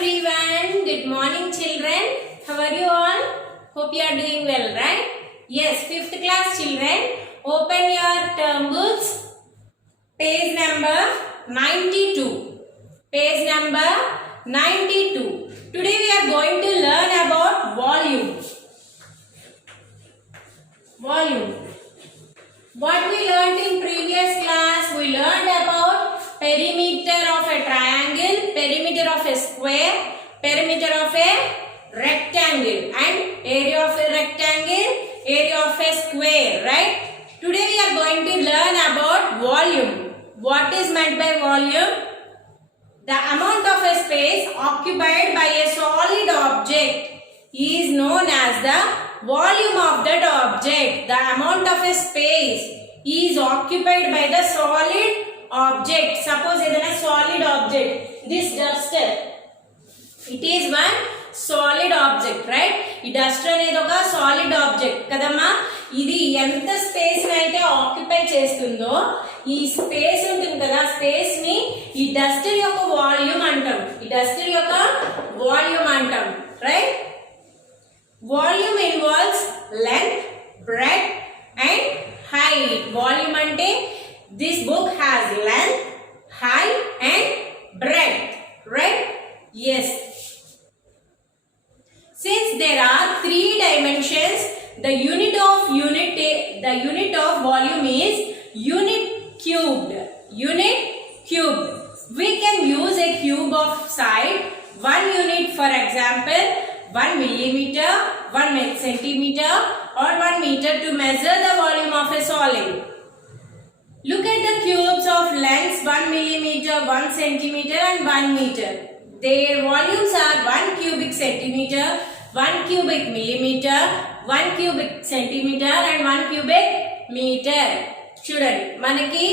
everyone. Good morning, children. How are you all? Hope you are doing well, right? Yes, 5th class children. Open your term books. Page number 92. Page number 92. Today we are going to learn about volume. Volume. What we learned in previous class, we learned about perimeter of a triangle, perimeter of a square, perimeter of a rectangle, and area of a rectangle, area of a square, right? Today we are going to learn about volume. What is meant by volume? The amount of a space occupied by a solid object is known as the volume of that object. The amount of a space is occupied by the solid object. Suppose it is a solid object. This duster, it is one solid object, right? ఈ duster అనేది ఒక solid object కదమ్మా. ఇది ఎంత space ని అయితే occupy చేస్తుందో ఈ స్పేస్ ఉంటుంది కదా, స్పేస్ ని ఈ డస్టర్ యొక్క వాల్యూమ్ అంటాం. ఈ డస్టర్ యొక్క వాల్యూమ్ అంటాం, right? Volume involves length, breadth and height. Volume ante this book has length, height and breadth, right? Yes. Since there are 3 dimensions, the unit of volume is unit cubed. Unit cubed. We can use a cube of side 1 unit, for example 1 millimeter, 1 centimeter or 1 meter to measure the volume of a solid. Look at the cubes of lengths 1 millimeter, 1 centimeter and 1 meter. Their volumes are 1 cubic centimeter, 1 cubic millimeter, 1 cubic centimeter and 1 cubic meter. చూడండి, మనకి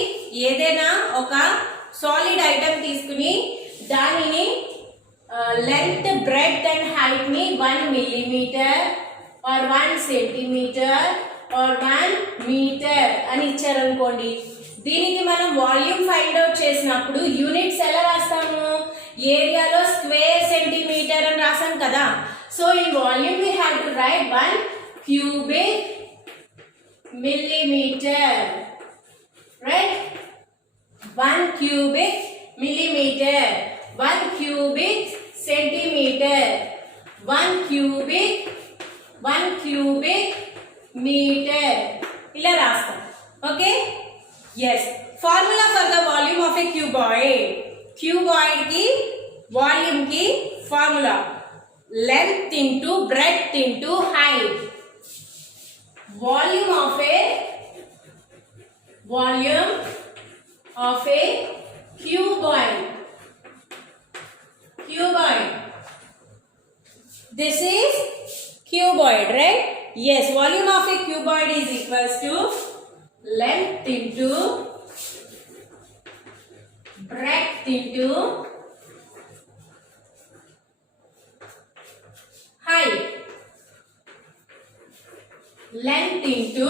ఏదైనా ఒక solid item తీసుకుని దానిని length, breadth and height ni 1 millimeter or 1 centimeter or 1 meter అని ఇచ్చారు అనుకోండి. దీనికి మనం వాల్యూమ్ ఫైండ్ అవుట్ చేసినప్పుడు యూనిట్స్ ఎలా రాస్తాము? ఏరియాలో స్క్వేర్ సెంటీమీటర్ అని రాసాం కదా. So in volume we have to write 1 cubic millimeter, right? 1 cubic millimeter, 1 cubic centimeter, 1 cubic meter. ఇలా రాస్తాం. Okay, yes. Formula for the volume of a cuboid. Cuboid ki volume ki formula length into breadth into height. Volume of a cuboid. Cuboid. This is cuboid, right? Yes, volume of a cuboid is equals to length into breadth into height. Length into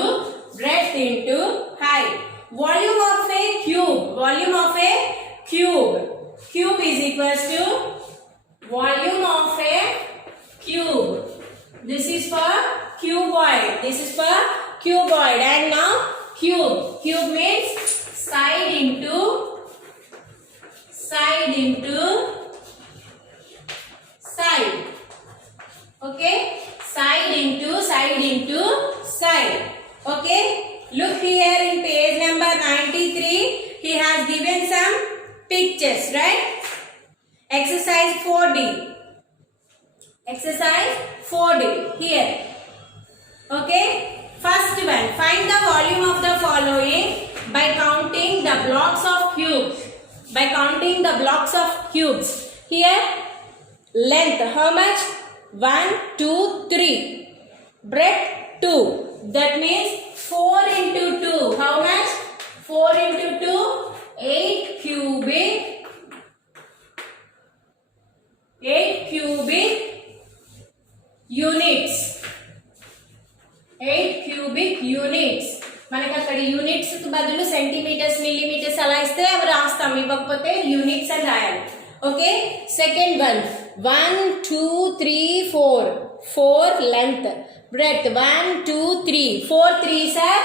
breadth into height. Volume of a cube. Volume of a cube. Cube is equals to volume of a cube. This is for cuboid. This is for cuboid. And now cube. Cube means side into side. Okay? Side into side. Okay? Look here in page number 93. He has given some pictures, right? Exercise 4D. Exercise 4D here. Okay, first one, find the volume of the following by counting the blocks of cubes. By counting the blocks of cubes. Here length how much? 1 2 3. Breadth 2. That means 4 into 2. How much? 4 into 2, 8 cubic units. 8 cubic units. మనకి అక్కడ units కి బదులు centimetres, millimetres అలా ఇస్తే అవి రాస్తాం. ఇవ్వకపోతే units అని రాయాలి. Okay, second one. 1, 2, 3, 4. 4 length. Breadth. 1, 2, 3. 4 threes are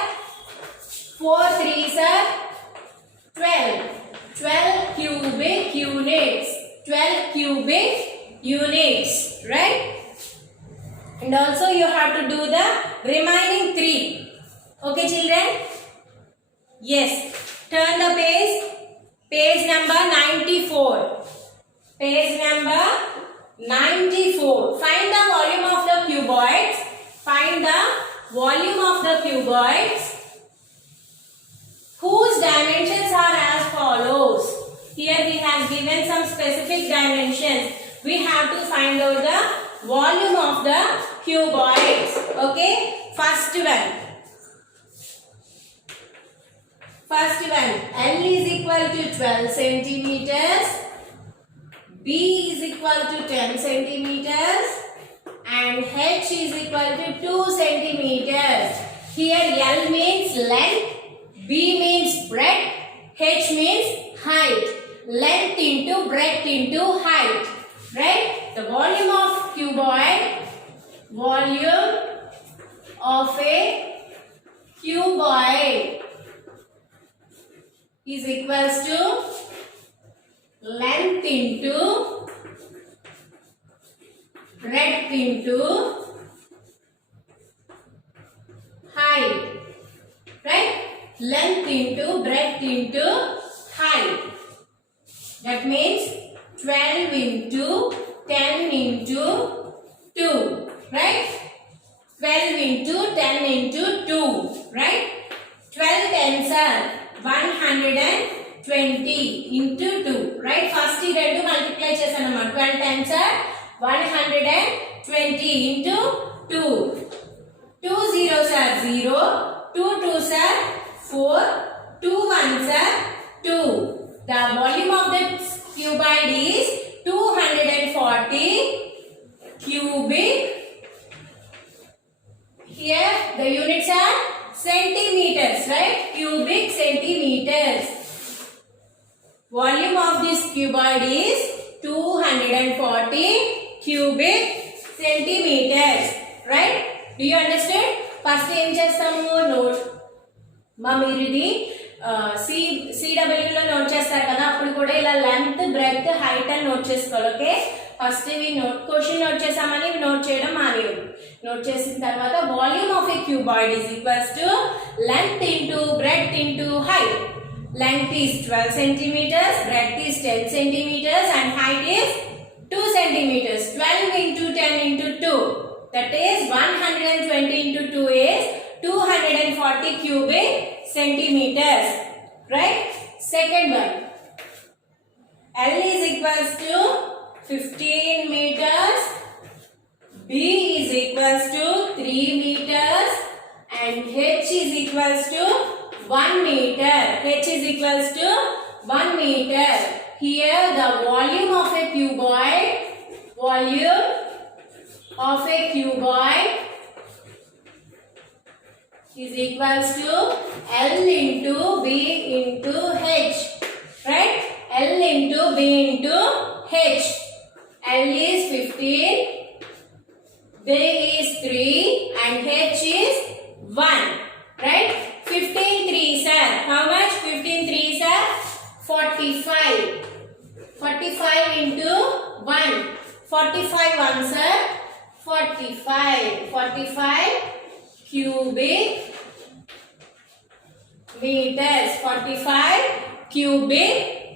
12. 12 cubic units. 12 cubic units. Right? And also you have to do the remaining 3. Okay, children? Yes. Turn the page. Page number 94. Page number 94. Find the volume of the cuboids. Find the volume of the cuboids whose dimensions are as follows. Here we have given some specific dimensions. We have to find out the volume of the cuboids. Okay. First one. L is equal to 12 centimeters. B is equal to 10 centimeters. And H is equal to 2 centimeters. Here L means length. B means breadth. H means height. Length into breadth into height. Right? The volume of cuboid. Volume of a cuboid is equals to length into breadth into height. Right? Length into breadth into height. That means 12 into 10 into 2. Right? 12 into 10 into 2. Right? 12 tens are 120 into 2. Right? First ఈ రెండు multiply చేశానమ్మా. 12 tens are 120 into 2. 2 zeros are 0. 2 twos are 4. 2 ones are 2. The volume of the cuboid is 240 cubic. Here the units are centimeters, right? Cubic centimeters. Volume of this cuboid is 240 cubic centimeters, right? Do you understand? First ఏం చేస్తాము note మీరు ఇది సిడబ్ల్యూలో note చేస్తారు కదా, అప్పుడు కూడా ఇలా length breadth height అని నోట్ చేసుకోవాలి. ఓకే, ఫస్ట్ ఇవి క్వశ్చన్ నోట్ చేసామని ఇవి నోట్ చేయడం మానేయదు. నోట్ చేసిన తర్వాత volume of A cuboid is equals to length into breadth into height. Length is 12 centimeters, breadth is 10 centimeters and height is 2 centimeters. 12 into 10 into 2, that is 120 into 2 is 240 cubic centimeters. Right? Second one. L is equals to 15 meters. B is equals to 3 meters. And H is equals to 1 meter. H is equals to 1 meter. Here the volume of a cuboid, is equals to L into B into H. Right? L into B into H. L is 15, B is 3 and H is 1. Right? 15 threes are how much? 15 threes are 45. 45 into 1. 45 ones are 45. 45 cubic meters. 45 cubic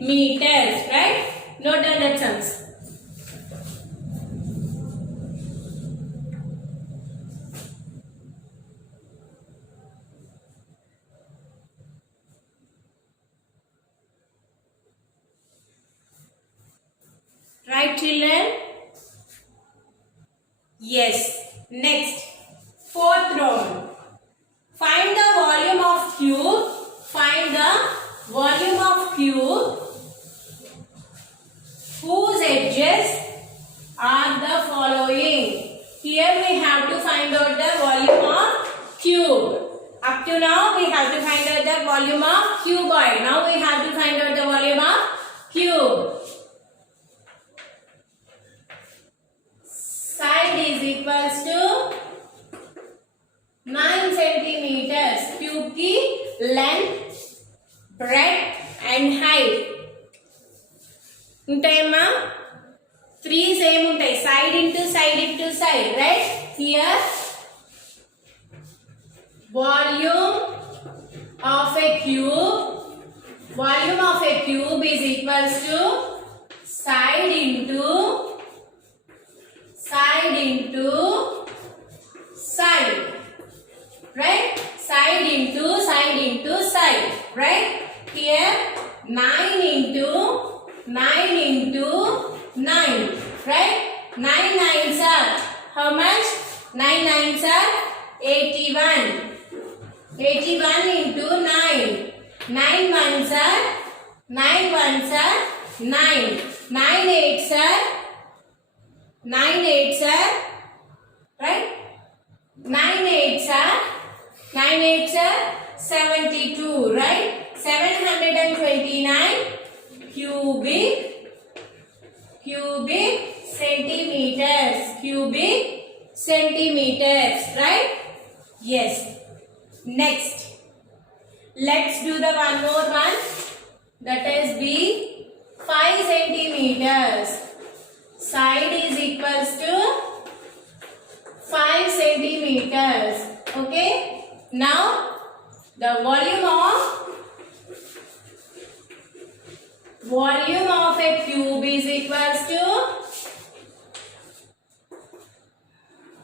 meters. Right? Note down that sums. Right, children? Yes. Next, fourth round. Find the volume of cube. Find the volume of cube whose edges are the following. Here we have to find out the volume of cube. Up to now we have to find out the volume of cuboid. Now we have to find out the volume of cube. ఉంటాయమ్మా 3 same ఉంటాయి side into side right here volume of a cube is equals to side into side right side into side right here 9 into 9 right 9 nines are how much 9 nines are 81 into 9 9 ones are 9 eights are right 9 eights are 72 right 729 cubic centimeters right yes next let's do the one more one that is be 5 centimeters side is equals to 5 centimeters okay now the volume of a cube is equals to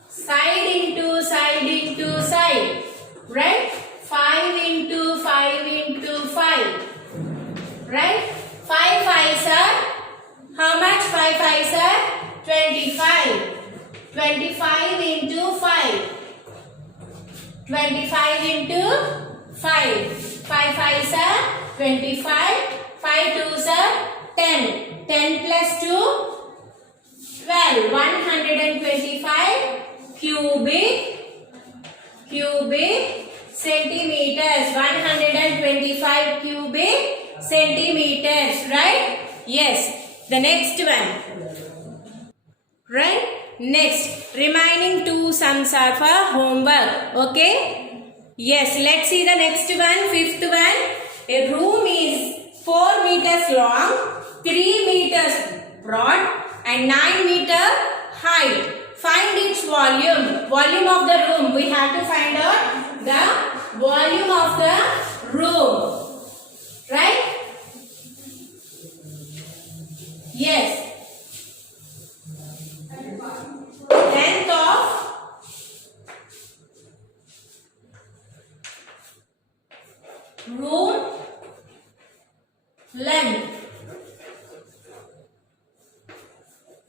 side into side right 5 into 5 right 5 5s are how much 5 5s are 25 into 5 5 5s are 25 5 2s are 10 plus 2 12 125 cubic centimeters 125 cubic centimeters right yes the next one right next remaining 2 sums are for homework okay yes let's see the next one fifth one a room is 4 meters long 3 meters broad and 9 meter height find its volume of the room we have to find out the volume of the room right yes length of room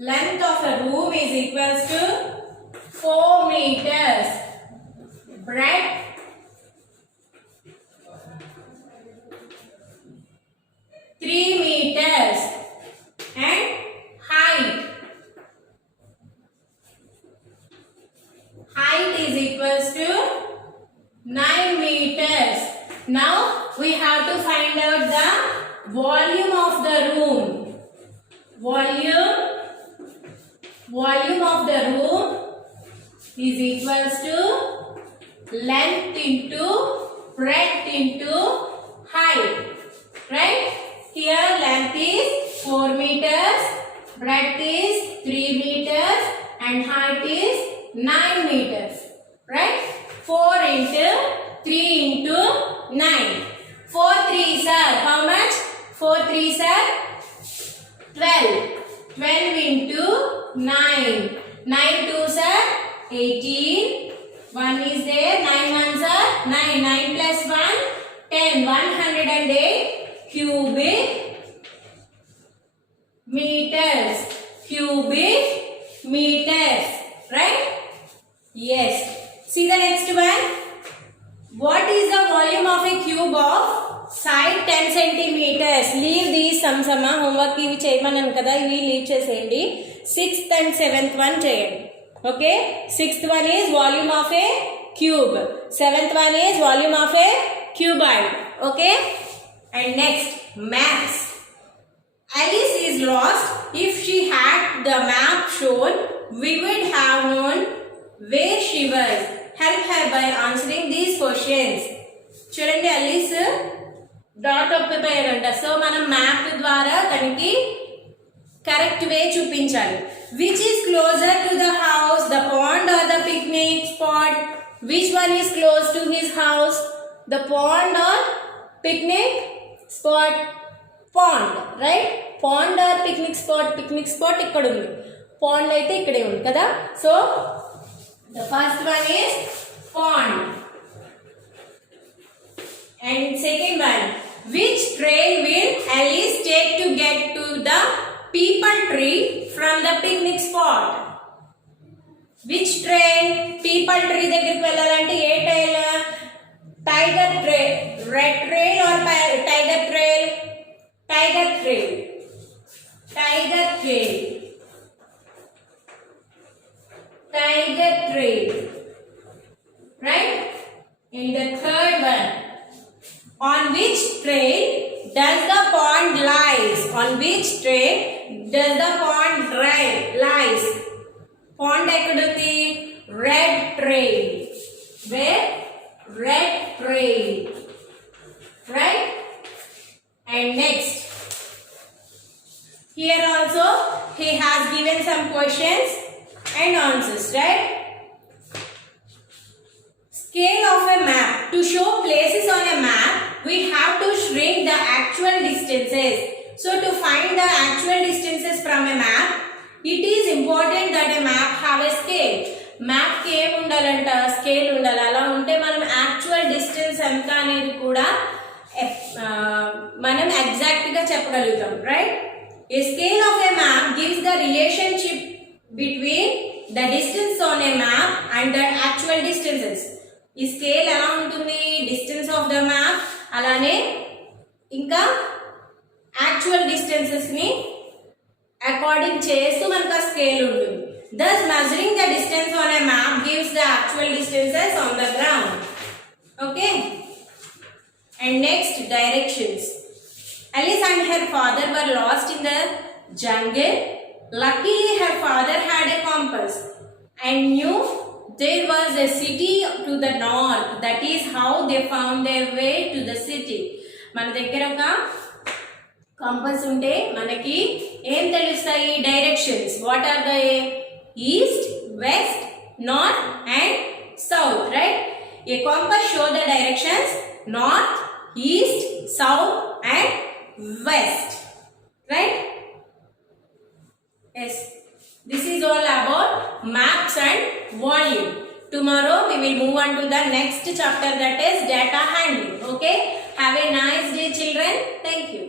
length of a room is equals to 4 meters breadth 3 meters and height is equals to 9 meters now we have to find out the volume of the room volume of the room is equals to length into breadth into height right here length is 4 meters breadth is 3 meters and height is 9 meters right 4 into 3 into 9 4 3s are how much 4 3s are 12 into 9 9 2s are 18 1 is there 9 ones are 9 plus 1 10 108 cubic meters right yes see the next one what is the volume of a cube of side 10 centimeters leave these sums amma homework ivi cheyamanu kada ivi leave cheseyandi 6th and 7th one cheyandi okay 6th one is volume of a cube 7th one is volume of a cuboid okay and next maps Alice is lost if she had the map shown we would have known where she was help her by answering these questions చూడండి Alice's dad తప్పిపోయారంట so మనం map ద్వారా తనకి correct way చూపించాలి. Which is closer to the house, the pond or the picnic spot? Which one is close to his house, the pond or picnic spot? Pond, right? Pond or picnic spot? Picnic spot ఇక్కడ ఉంది, pond అయితే ఇక్కడే ఉంది కదా. So the first one is pond. And second one, which trail will Alice take to get to the peepal tree from the picnic spot? Which trail? Peepal tree దగ్గరికి వెళ్ళాలంటే ఏ trail? Tiger trail, red trail or tiger trail? Tiger trail, tiger trail, tiger trail, right? And the third one, on which trail does the pond lies? On which trail does the pond lies? Pond ekkudundi? Red trail. Where? Red trail, right? And next, here also he has given some questions and answers, right? Scale of a map. To show places on a map, we have to shrink the actual distances. So to find the actual distances from a map, it is important that a map have a scale. Map కి ఏం ఉండాలంట? Scale ఉండాలి. అలా ఉంటే మనం actual distance ఎంత అనేది కూడా మనం ఎగ్జాక్ట్ గా చెప్పగలుగుతాం, right? A scale of a map gives the relationship between the distance on a map and the actual distances. ఈ స్కేల్ ఎలా ఉంటుంది? డిస్టెన్స్ ఆఫ్ ద మ్యాప్ అలానే ఇంకా యాక్చువల్ డిస్టెన్సెస్ ని అకార్డింగ్ చేస్తూ మనకు ఆ స్కేల్ ఉంటుంది. Thus measuring the distance on a map gives the actual distances on the ground. Okay? And next, directions. Alice and her father were lost in the jungle. Luckily her father had a compass and knew there was a city to the north. That is how they found their way to the city. మన దగ్గర ఒక compass ఉంటే మనకి ఏం తెలుస్తాయి? Directions. What are the? East, west, north and south, right? A compass show the directions north, east, south and west, right? Yes. This is all about maps and volume. Tomorrow we will move on to the next chapter, that is data handling. Okay. Have a nice day, children. Thank you.